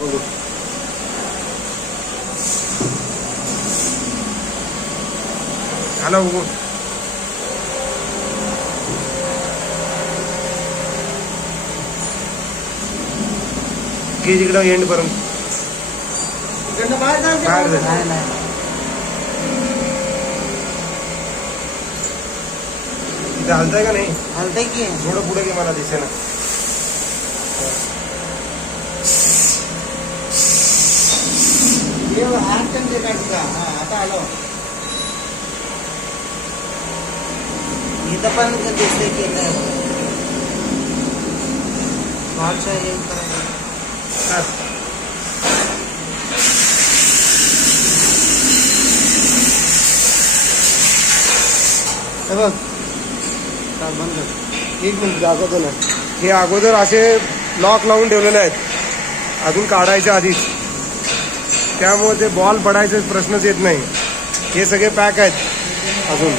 बघू झालं बघू की जिकडं एंड पर्यंत बाहेर इथं हलतंय का नाही? हलतंय की थोडं पुढे घे मला दिसे ना. आता आलो इथं पण दिसतंय की बंद. एक मिनिट दाखवतो ना. हे अगोदर असे लॉक लावून ठेवलेले आहेत अजून काढायच्या आधीच, त्यामुळे ते बॉल पडायचा प्रश्नच येत नाही. हे सगळे पॅक आहेत अजून.